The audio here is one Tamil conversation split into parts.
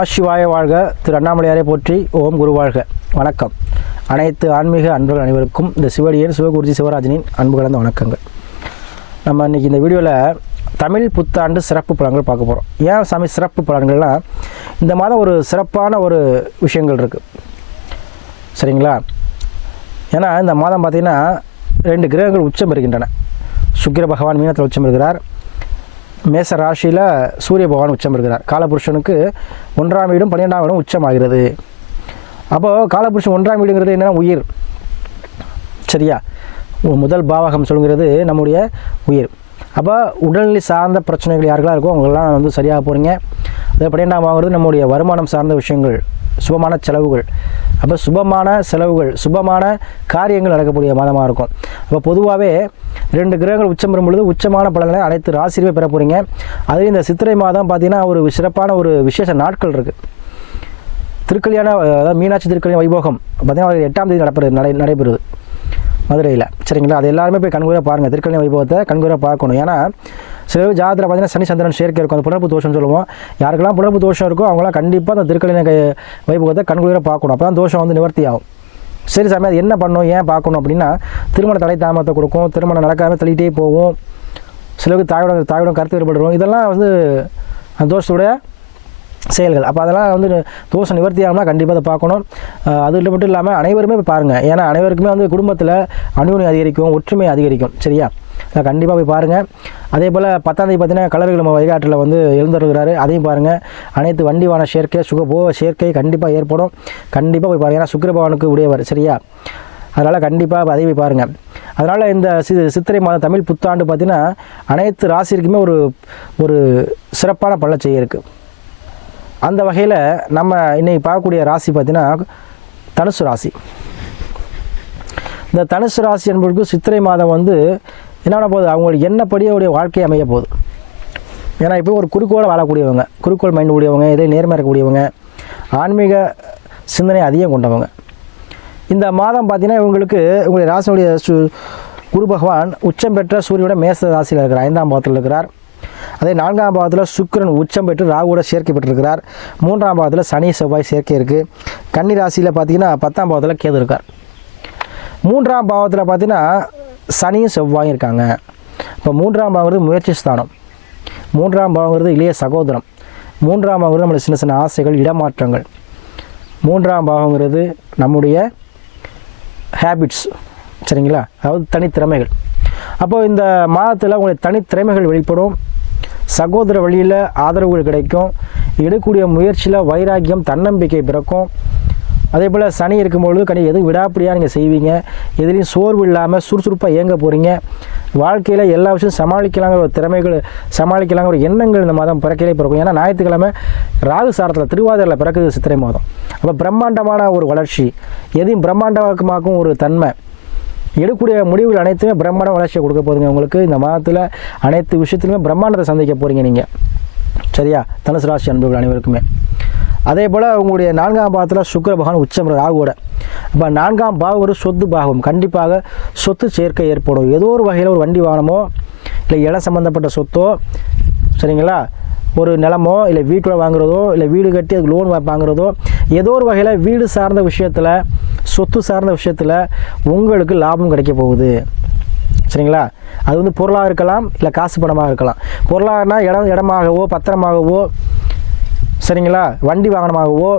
நமசிவாய வாழ்க. திரு அண்ணாமலையாரை போற்றி. ஓம் குரு வாழ்க. வணக்கம். அனைத்து ஆன்மீக அன்பர்கள் அனைவருக்கும் இந்த சிவடியன் சிவகுருஜி சிவராஜனின் அன்பு கலந்த வணக்கங்கள். நம்ம இன்றைக்கி இந்த வீடியோவில் தமிழ் புத்தாண்டு சிறப்பு பலன்கள் பார்க்க போகிறோம். ஏன் சாமி சிறப்பு பலன்கள்லாம், இந்த மாதம் ஒரு சிறப்பான ஒரு விஷயங்கள் இருக்குது, சரிங்களா? ஏன்னா இந்த மாதம் பார்த்திங்கன்னா 2 கிரகங்கள் உச்சம் இருக்கின்றன. சுக்கிர பகவான் மீனத்தில் உச்சம் இருக்கிறார். மேச ராசியில் சூரிய பகவான் உச்சம் இருக்கிறார். காலபுருஷனுக்கு 1ஆம் வீடும் 12ஆம் வீடும் உச்சமாகிறது. அப்போது காலபுருஷன் 1ஆம் வீடுங்கிறது என்னென்னா உயிர், சரியா? முதல் பாவகம் சொல்லுங்கிறது நம்முடைய உயிர். அப்போ உடல்நிலை சார்ந்த பிரச்சனைகள் யாருக்கெல்லாம் இருக்கோ அவங்களெல்லாம் வந்து சரியாக போகிறீங்க. அதே 12ஆம் வாங்குறது நம்முடைய வருமானம் சார்ந்த விஷயங்கள், சுபமான செலவுகள். அப்போ சுபமான செலவுகள், சுபமான காரியங்கள் நடக்கக்கூடிய மாதமாக இருக்கும். அப்போ பொதுவாகவே 2 கிரகங்கள் உச்சம் பெறும் பொழுது உச்சமான பலன்களை அனைத்து ராசியுமே பெற போகிறீங்க. அதுலேயும் இந்த சித்திரை மாதம் பார்த்திங்கன்னா ஒரு சிறப்பான ஒரு விசேஷ நாட்கள் இருக்குது. திருக்கல்யாண, அதாவது மீனாட்சி திருக்கல்யாண வைபோகம் பார்த்திங்கன்னா 8ஆம் தேதி நடைபெறுது மதுரையில், சரிங்களா? அது எல்லாருமே போய் கண்கூராக பாருங்கள். திருக்கல்யாண வைபவத்தை கண்கூராக பார்க்கணும். ஏன்னா சில ஜாதகத்தில் பார்த்திங்கன்னா சனி சந்திரன் சேர்க்கை இருக்கும். அந்த புணர்ப்பு தோஷம்னு சொல்லுவோம். யாருக்கெல்லாம் புணர்ப்பு தோஷம் இருக்கோ அவங்களாம் கண்டிப்பாக அந்த திருக்கல்யாண வைபவத்தை கண்கூராக பார்க்கணும். அப்போ தான் தோஷம் வந்து நிவர்த்தி ஆகும். சரி சாமி, அது என்ன பண்ணணும், ஏன் பார்க்கணும் அப்படின்னா, திருமண தடை தாமதத்தை கொடுக்கும், திருமணம் நடக்காமல் தள்ளிகிட்டே போகும், சிலருக்கு தாயோட கருத்து வேறுபடுறோம். இதெல்லாம் வந்து அந்த தோஷத்துடைய செயல்கள். அப்போ அதெல்லாம் வந்து தோஷம் நிவர்த்தி ஆகும்னா கண்டிப்பாக அதை பார்க்கணும். அது மட்டும் இல்லாமல் அனைவருமே போய் பாருங்கள். ஏன்னா அனைவருக்குமே வந்து குடும்பத்தில் அந்யோன்யம் அதிகரிக்கும், ஒற்றுமை அதிகரிக்கும், சரியா? கண்டிப்பாக போய் பாருங்கள். அதே போல் 10ஆம் தேதி பார்த்தீங்கன்னா கலர்கள் நம்ம வைகாட்டில் வந்து எழுந்துருக்கிறாரு, அதையும் பாருங்கள். அனைத்து வண்டி வாகன சேர்க்கை, சுகபோக சேர்க்கை கண்டிப்பாக ஏற்படும். கண்டிப்பாக போய் பாருங்கள். ஏன்னா சுக்கிர பகவானுக்கு உடையவர், சரியா? அதனால் கண்டிப்பாக அதை போய் பாருங்கள். அதனால் இந்த சித்திரை மாதம் தமிழ் புத்தாண்டு பார்த்திங்கன்னா அனைத்து ராசிக்குமே ஒரு சிறப்பான பலன் செய்ய இருக்குது. அந்த வகையில் நம்ம இன்றைக்கி பார்க்கக்கூடிய ராசி பார்த்திங்கன்னா தனுசு ராசி. இந்த தனுசு ராசி என்பதற்கு சித்திரை மாதம் வந்து என்ன போகுது, அவங்களுக்கு என்னப்படி அவருடைய வாழ்க்கை அமைய போகுது. ஏன்னா இப்போ ஒரு குறிக்கோளை வாழக்கூடியவங்க, குறிக்கோள் மைண்ட் கூடியவங்க, இதை நேர்மையாக இருக்கக்கூடியவங்க, ஆன்மீக சிந்தனை அதிகம் கொண்டவங்க. இந்த மாதம் பார்த்திங்கன்னா உங்களுடைய ராசியுடைய குரு பகவான் உச்சம் பெற்ற சூரியனோட மேச ராசியில் இருக்கிறார், 5ஆம் பாவத்தில் இருக்கிறார். அதே 4ஆம் பாவத்தில் சுக்கிரன் உச்சம் பெற்று ராகுவோட சேர்க்கை பெற்றிருக்கிறார். 3ஆம் பாவத்தில் சனி செவ்வாய் சேர்க்கை இருக்குது. கன்னி ராசியில் பார்த்திங்கன்னா 10ஆம் பாவத்தில் கேது இருக்கார். 3ஆம் பாவத்தில் பார்த்திங்கன்னா சனியும் செவ்வாயும் இருக்காங்க. இப்போ 3ஆம் பாவங்கிறது முயற்சி ஸ்தானம், 3ஆம் பாவங்கிறது இளைய சகோதரம், 3ஆம் பாவங்கிறது நம்மளுடைய சின்ன சின்ன ஆசைகள், இடமாற்றங்கள், 3ஆம் பாவங்கிறது நம்முடைய ஹேபிட்ஸ், சரிங்களா? அதாவது தனித்திறமைகள். அப்போது இந்த மாதத்தில் உங்களுடைய தனித்திறமைகள் வெளிப்படும். சகோதர வழியில் ஆதரவுகள் கிடைக்கும். எடுக்கக்கூடிய முயற்சியில் வைராக்கியம், தன்னம்பிக்கை பிறக்கும். அதே போல் சனி இருக்கும்பொழுது எதுவும் விடாப்படியாக நீங்கள் செய்வீங்க. எதுலேயும் சோர்வு இல்லாமல் சுறுசுறுப்பாக இயங்க போகிறீங்க. வாழ்க்கையில் எல்லா விஷயம் சமாளிக்கலாங்கிற ஒரு திறமைகள், சமாளிக்கலாங்கிற ஒரு எண்ணங்கள் இந்த மாதம் பிறக்கையிலே பிறக்கும். ஏன்னா ஞாயிற்றுக்கிழமை ராகு சாரத்தில் திருவாதிரையில் பிறக்குது சித்திரை மாதம். அப்போ பிரம்மாண்டமான ஒரு வளர்ச்சி, எதையும் பிரம்மாண்டமாக்கும் ஒரு தன்மை, எடுக்கக்கூடிய முடிவுகள் அனைத்துமே பிரம்மாண்ட வளர்ச்சியை கொடுக்க போதுங்க. உங்களுக்கு இந்த மாதத்தில் அனைத்து விஷயத்துலையுமே பிரம்மாண்டத்தை சந்திக்க போகிறீங்க நீங்கள், சரியா? தனுசு ராசி அன்பர்கள் அனைவருக்குமே. அதே போல் உங்களுடைய 4ஆம் பாவத்தில் சுக்கிர பகவான் உச்சம் ராகுவோட. அப்போ 4ஆம் பாவம் ஒரு சொத்து பாகம். கண்டிப்பாக சொத்து சேர்க்கை ஏற்படும். ஏதோ ஒரு வகையில் ஒரு வண்டி வாகனமோ, இல்லை இடம் சம்மந்தப்பட்ட சொத்தோ, சரிங்களா? ஒரு நிலமோ, இல்லை வீட்டோட வாங்குறதோ, இல்லை வீடு கட்டி அதுக்கு லோன் வாங்குறதோ, ஏதோ ஒரு வகையில் வீடு சார்ந்த விஷயத்தில், சொத்து சார்ந்த விஷயத்தில் உங்களுக்கு லாபம் கிடைக்க போகுது, சரிங்களா? அது வந்து பொருளாக இருக்கலாம், இல்லை காசு பணமாக இருக்கலாம். பொருளாகனா இடமாகவோ, பத்திரமாகவோ, சரிங்களா? வண்டி வாகனமாகவோ,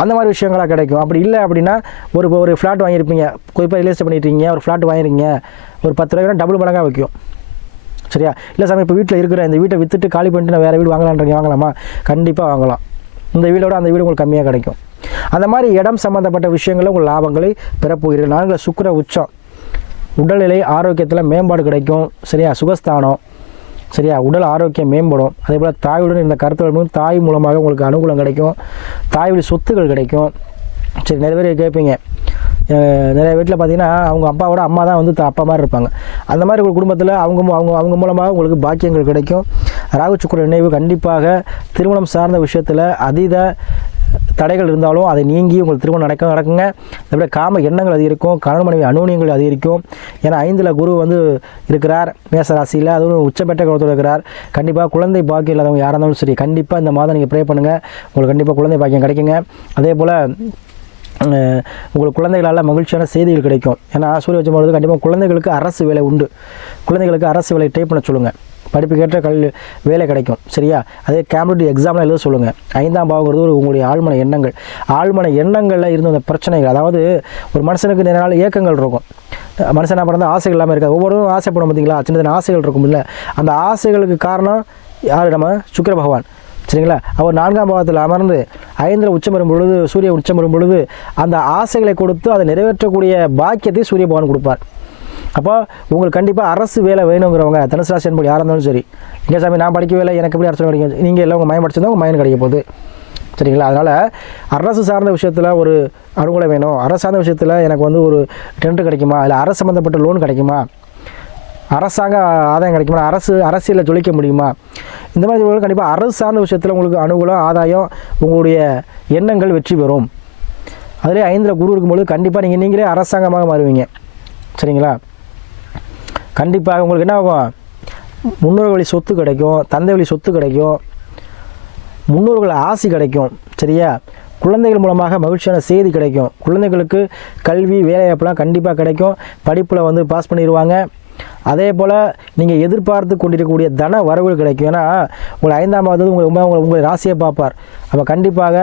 அந்த மாதிரி விஷயங்களாக கிடைக்கும். அப்படி இல்லை அப்படின்னா ஒரு ஃப்ளாட் வாங்கியிருப்பீங்க, குறிப்பாக ரியல் எஸ்டேட் பண்ணியிருக்கீங்க, ஒரு ஃப்ளாட் வாங்கிருக்கீங்க, ஒரு 10 ரூபாய்க்கு டபுள் மடங்காக வைக்கும், சரியா? இல்லை சாமி இப்போ வீட்டில் இருக்கிற இந்த வீட்டை விற்றுட்டு காலி பண்ணிட்டு நான் வேறு வீடு வாங்கலான்றீங்க, வாங்கலாமா? கண்டிப்பாக வாங்கலாம். இந்த வீடோட அந்த வீடு உங்களுக்கு கம்மியாக கிடைக்கும். அந்த மாதிரி இடம் சம்மந்தப்பட்ட விஷயங்களில் உங்கள் லாபங்களை பெறப்போகிறீர்கள். 4 சுக்கிர உச்சம், உடல்நிலை ஆரோக்கியத்தில் மேம்பாடு கிடைக்கும், சரியா? சுகஸ்தானம், சரியா? உடல் ஆரோக்கியம் மேம்படும். அதே போல் தாயுடன் இருந்த கருத்துக்கள் தாய் மூலமாக உங்களுக்கு அனுகூலம் கிடைக்கும், தாய் வழி சொத்துக்கள் கிடைக்கும். சரி, நிறைய பேர் கேட்பீங்க, நிறைய வீட்டில் பார்த்தீங்கன்னா அவங்க அப்பாவோட அம்மா தான் வந்து அப்பா மாதிரி இருப்பாங்க. அந்த மாதிரி ஒரு குடும்பத்தில் அவங்க மூலமாக உங்களுக்கு பாக்கியங்கள் கிடைக்கும். ராகு சுக்கிர நினைவு கண்டிப்பாக திருமணம் சார்ந்த விஷயத்தில் அதீத தடைகள் இருந்தாலும் அதை நீங்கி உங்களுக்கு திருமணம் நடக்குங்க. அதே காம எண்ணங்கள் அதிகரிக்கும், கணவன் மனைவி அனுகூலங்கள் அதிகரிக்கும். ஏன்னா 5ல் குரு வந்து இருக்கிறார் மேச ராசியில், அதுவும் உச்சபெற்ற கிரகத்தோடு இருக்கிறார். கண்டிப்பாக குழந்தை பாக்கியம் இல்லாதவங்க யாராக இருந்தாலும் சரி, கண்டிப்பாக இந்த மாதம் நீங்கள் ப்ரே பண்ணுங்கள், உங்களுக்கு கண்டிப்பாக குழந்தை பாக்கியம் கிடைக்குங்க. அதே போல் உங்களுக்கு குழந்தைகளால் மகிழ்ச்சியான செய்திகள் கிடைக்கும். ஏன்னா சூரிய வச்சம் பொழுது கண்டிப்பாக குழந்தைகளுக்கு அரசு வேலை உண்டு, குழந்தைகளுக்கு அரசு வேலை டைப் பண்ண சொல்லுங்கள், படிப்புக்கேற்ற வேலை கிடைக்கும். சரியா? அதே காம்படிட்டிவ் எக்ஸாமில் எழுத சொல்லுங்கள். 5ஆம் பாவங்கிறது உங்களுடைய ஆழ்மன எண்ணங்கள், ஆழ்மன எண்ணங்களில் இருந்த அந்த பிரச்சனைகள், அதாவது ஒரு மனுஷனுக்கு நிறைய நாள் ஏக்கங்கள் இருக்கும், மனுஷனாக பிறந்த ஆசைகள் இல்லாமல் இருக்காது. ஒவ்வொருவரும் ஆசைப்படும் பார்த்தீங்களா, சின்ன சின்ன ஆசைகள் இருக்கும் இல்லை, அந்த ஆசைகளுக்கு காரணம் யார்? நம்ம சுக்கிர பகவான். சரிங்களா? அவர் 4ஆம் பாவத்தில் அமர்ந்து 5ல் உச்சம் வரும் பொழுது, சூரிய உச்சம் வரும் பொழுது அந்த ஆசைகளை கொடுத்து அதை நிறைவேற்றக்கூடிய பாக்கியத்தை சூரிய பகவான் கொடுப்பார். அப்போ உங்களுக்கு கண்டிப்பாக அரசு வேலை வேணுங்கிறவங்க தனுசு ராசி என்பது யாராக இருந்தாலும் சரி, இங்கே சாமி நான் படிக்கவே இல்லை, எனக்கு எப்படி அரசு கிடைக்கும், நீங்கள் எல்லாம் உங்கள் மயம் படிச்சிருந்தா உங்கள் மயம் கிடைக்க போகுது. சரிங்களா? அதனால் அரசு சார்ந்த விஷயத்தில் ஒரு அனுகூலம் வேணும், அரசு சார்ந்த விஷயத்தில் எனக்கு வந்து ஒரு டென்ட் கிடைக்குமா, இல்லை அரசு சம்மந்தப்பட்ட லோன் கிடைக்குமா, அரசாங்க ஆதாயம் கிடைக்குமா, அரசியலில் ஜொலிக்க முடியுமா, இந்த மாதிரி கண்டிப்பாக அரசு சார்ந்த விஷயத்தில் உங்களுக்கு அனுகூலம், ஆதாயம், உங்களுடைய எண்ணங்கள் வெற்றி பெறும். அதிலே 5ல் குரு இருக்கும்போது கண்டிப்பாக நீங்களே அரசாங்கமாக மாறுவீங்க. சரிங்களா? கண்டிப்பாக உங்களுக்கு என்ன ஆகும், முன்னோர்கள் வழி சொத்து கிடைக்கும், தந்தை வழி சொத்து கிடைக்கும், முன்னோர்கள் ஆசி கிடைக்கும். சரியா? குழந்தைகள் மூலமாக மகிழ்ச்சியான செய்தி கிடைக்கும், குழந்தைகளுக்கு கல்வி வேலைவாய்ப்புலாம் கண்டிப்பாக கிடைக்கும், படிப்பில் வந்து பாஸ் பண்ணிடுவாங்க. அதே போல் நீங்கள் எதிர்பார்த்து கொண்டிருக்கக்கூடிய தன வரவுகள் கிடைக்கும். ஏன்னா உங்களை 5ஆம் பாவத்தில் உங்களை ராசியை பார்ப்பார். அப்போ கண்டிப்பாக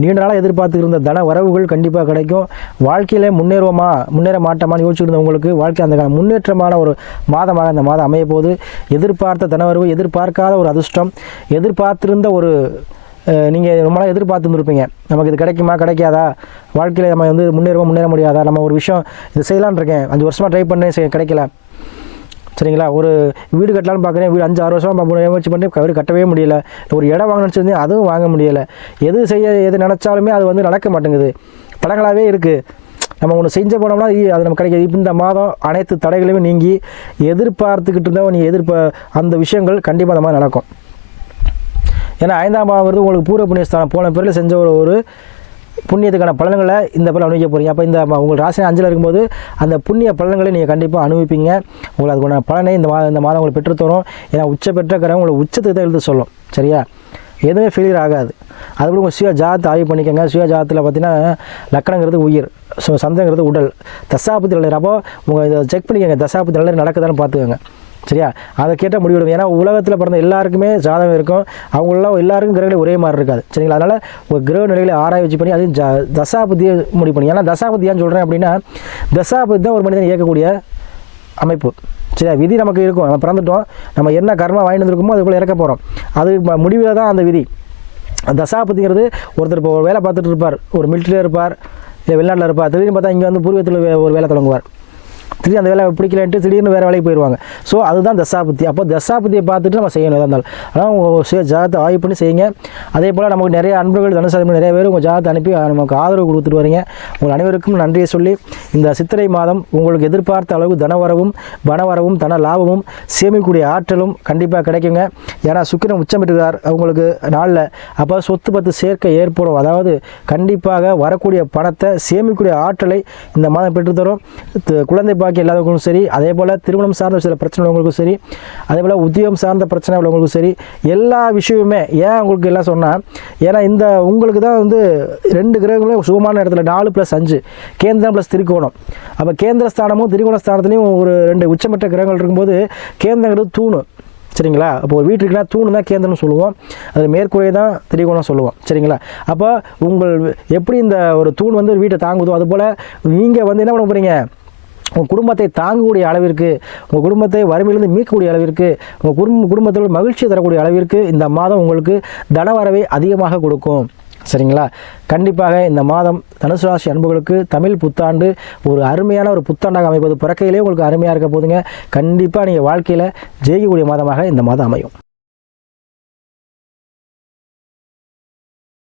நீண்ட நாளாக எதிர்பார்த்து இருந்த தன வரவுகள் கண்டிப்பாக கிடைக்கும். வாழ்க்கையில் முன்னேற மாட்டோமான்னு யோசிச்சுருந்தவங்களுக்கு வாழ்க்கை அந்த முன்னேற்றமான ஒரு மாதமாக இந்த மாதம் அமைய போது. எதிர்பார்த்த தனவரவு, எதிர்பார்க்காத ஒரு அதிர்ஷ்டம், எதிர்பார்த்திருந்த ஒரு நீங்கள் ரொம்ப நாள் எதிர்பார்த்துருப்பீங்க, நமக்கு இது கிடைக்குமா கிடைக்காதா, வாழ்க்கையில் நம்ம வந்து முன்னேற முடியாதா, நம்ம ஒரு விஷயம் இது செய்யலான்னு இருக்கேன், 5 வருஷமாக ட்ரை பண்ணேன் கிடைக்கல. சரிங்களா? ஒரு வீடு கட்டலான்னு பார்க்குறேன், வீடு 5-6 வருஷமாக முயற்சி பண்ணி வீடு கட்டவே முடியல, ஒரு இடம் வாங்க நினச்சிருந்தேன் அதுவும் வாங்க முடியலை, எது நினச்சாலுமே அது வந்து நடக்க மாட்டேங்குது, தடங்களாகவே இருக்குது. நம்ம ஒன்று செஞ்ச போனோம்னா அது நம்ம கிடைக்காது. இந்த மாதம் அனைத்து தடைகளையும் நீங்கி எதிர்பார்த்துக்கிட்டு இருந்தால் அந்த விஷயங்கள் கண்டிப்பாக அந்த மாதிரி நடக்கும். ஏன்னா 5ஆம் பாவங்கிறது உங்களுக்கு பூர்வ புண்ணியஸ்தானம், போன பிறகு செஞ்ச ஒரு புண்ணியத்துக்கான பலன்களை இந்த பலன் அனுபவிக்க போகிறீங்க. அப்போ உங்கள் ராசி 5ல் இருக்கும்போது அந்த புண்ணிய பலன்களை நீங்கள் கண்டிப்பாக அனுபவிப்பீங்க. உங்களுக்கு அதுக்கான பலனை இந்த மாதம் உங்களுக்கு பெற்றுத்தரும். ஏன்னா உச்ச பெற்ற கிரகம் உங்களை உச்சத்துக்கு தான் எழுத சொல்லும். சரியா? எதுவுமே ஃபெயிலியர் ஆகாது. அதுபோல் உங்கள் சுய ஜாதத்தை ஆய்வு பண்ணிக்கோங்க. சுய ஜாதத்தில் பார்த்தீங்கன்னா லக்கணங்கிறது உயிர், சந்தங்கிறது உடல், தசாபதி நல்லர். அப்போ உங்கள் இதை செக் பண்ணிக்கோங்க, தசாபதி நல்லர் நடக்குதான்னு பார்த்துக்கோங்க. சரியா? அதை கேட்டால் முடிவிடுங்க. ஏன்னா உலகத்தில் பிறந்த எல்லாருக்குமே ஜாதகம் இருக்கும், அவங்களெல்லாம் எல்லாருக்கும் கிரகங்கள் ஒரே மாதிரி இருக்காது. சரிங்களா? அதனால் ஒரு கிரக நிலைகளை ஆராய்ச்சி பண்ணி அதையும் தசாபதியை முடிவு பண்ணி. ஏன்னா தசாபதி ஏன்னு சொல்கிறேன் அப்படின்னா, தசாபதி தான் ஒரு மனிதன் இயக்கக்கூடிய அமைப்பு. சரியா? விதி நமக்கு இருக்கும், நம்ம பிறந்துட்டோம், நம்ம என்ன கர்மா வாங்கிட்டு வந்துருக்கோமோ அதுக்குள்ளே இறக்க போகிறோம், அது முடிவில் தான் அந்த விதி. தசாபதிங்கிறது ஒருத்தர் இப்போ வேலை பார்த்துட்டு இருப்பார், ஒரு மிலிட்டரியில் இருப்பார், இல்லை வெளிநாட்டில் இருப்பார், திடீர்னு பார்த்தா இங்கே வந்து பூர்வத்தில் ஒரு வேலை தொடங்குவார், திடீர்னு அந்த வேலை பிடிக்கலன்ட்டு திடீர்னு வேறு வேலைக்கு போயிடுவாங்க. ஸோ அதுதான் தசாபுத்தி. அப்போ தசாபுத்தியை பார்த்துட்டு நம்ம செய்யணும் எதாக இருந்தாலும். ஆனால் உங்கள் சுய ஜாதத்தை ஆய்வு பண்ணி செய்யுங்க. அதே போல் நமக்கு நிறைய அன்பர்கள் தனுசு நிறைய பேர் உங்கள் ஜாதத்தை அனுப்பி நமக்கு ஆதரவு கொடுத்துட்டு வரீங்க. உங்கள் அனைவருக்கும் நன்றியை சொல்லி, இந்த சித்திரை மாதம் உங்களுக்கு எதிர்பார்த்த அளவு தனவரவும் பணவரவும் தன லாபமும் சேமிக்கக்கூடிய ஆற்றலும் கண்டிப்பாக கிடைக்குங்க. ஏன்னா சுக்கிரன் உச்சம் பெற்றுகிறார் அவங்களுக்கு நாளில். அப்போ சொத்து பத்து சேர்க்கை ஏற்படும். அதாவது கண்டிப்பாக வரக்கூடிய பணத்தை சேமிக்கக்கூடிய ஆற்றலை இந்த மாதம் பெற்றுத்தரும். குழந்தை பாக்கி இல்லாதவங்களுக்கும் சரி, அதே போல் திருமணம் சார்ந்த சில பிரச்சனை உள்ளவங்களுக்கும் சரி, அதே போல் உத்தியோகம் சார்ந்த பிரச்சனை உள்ளவங்களுக்கும் சரி, எல்லா விஷயமுமே. ஏன் உங்களுக்கு எல்லாம் சொன்னால், ஏன்னா இந்த உங்களுக்கு தான் வந்து 2 கிரகங்களும் சுகமான இடத்துல 4+5 கேந்திரம் ப்ளஸ் திரிகோணம். அப்போ கேந்திரஸ்தானமும் திரிகோணஸ்தானத்துலேயும் ஒரு 2 உச்சமற்ற கிரகங்கள் இருக்கும்போது கேந்திரங்கிறது தூணு. சரிங்களா? அப்போ ஒரு வீட்டு இருக்குன்னா தூணு தான் கேந்திரம்னு சொல்லுவோம், அதில் மேற்கூரை தான் திரிகோணம் சொல்லுவோம். சரிங்களா? அப்போ உங்கள் எப்படி இந்த ஒரு தூண் வந்து ஒரு வீட்டை தாங்குதோ அதுபோல் நீங்கள் வந்து என்ன பண்ண போகிறீங்க, உங்கள் குடும்பத்தை தாங்கக்கூடிய அளவிற்கு, உங்கள் குடும்பத்தை வறுமையிலிருந்து மீட்கக்கூடிய அளவிற்கு, உங்கள் குடும்பத்தோடு மகிழ்ச்சி தரக்கூடிய அளவிற்கு இந்த மாதம் உங்களுக்கு தனவரவை அதிகமாக கொடுக்கும். சரிங்களா? கண்டிப்பாக இந்த மாதம் தனுசு ராசி அன்புகளுக்கு தமிழ் புத்தாண்டு ஒரு அருமையான ஒரு புத்தாண்டாக அமைப்பது பிறக்கையிலே உங்களுக்கு அருமையாக இருக்க போதுங்க. கண்டிப்பாக நீங்கள் வாழ்க்கையில் ஜெயிக்கக்கூடிய மாதமாக இந்த மாதம் அமையும்.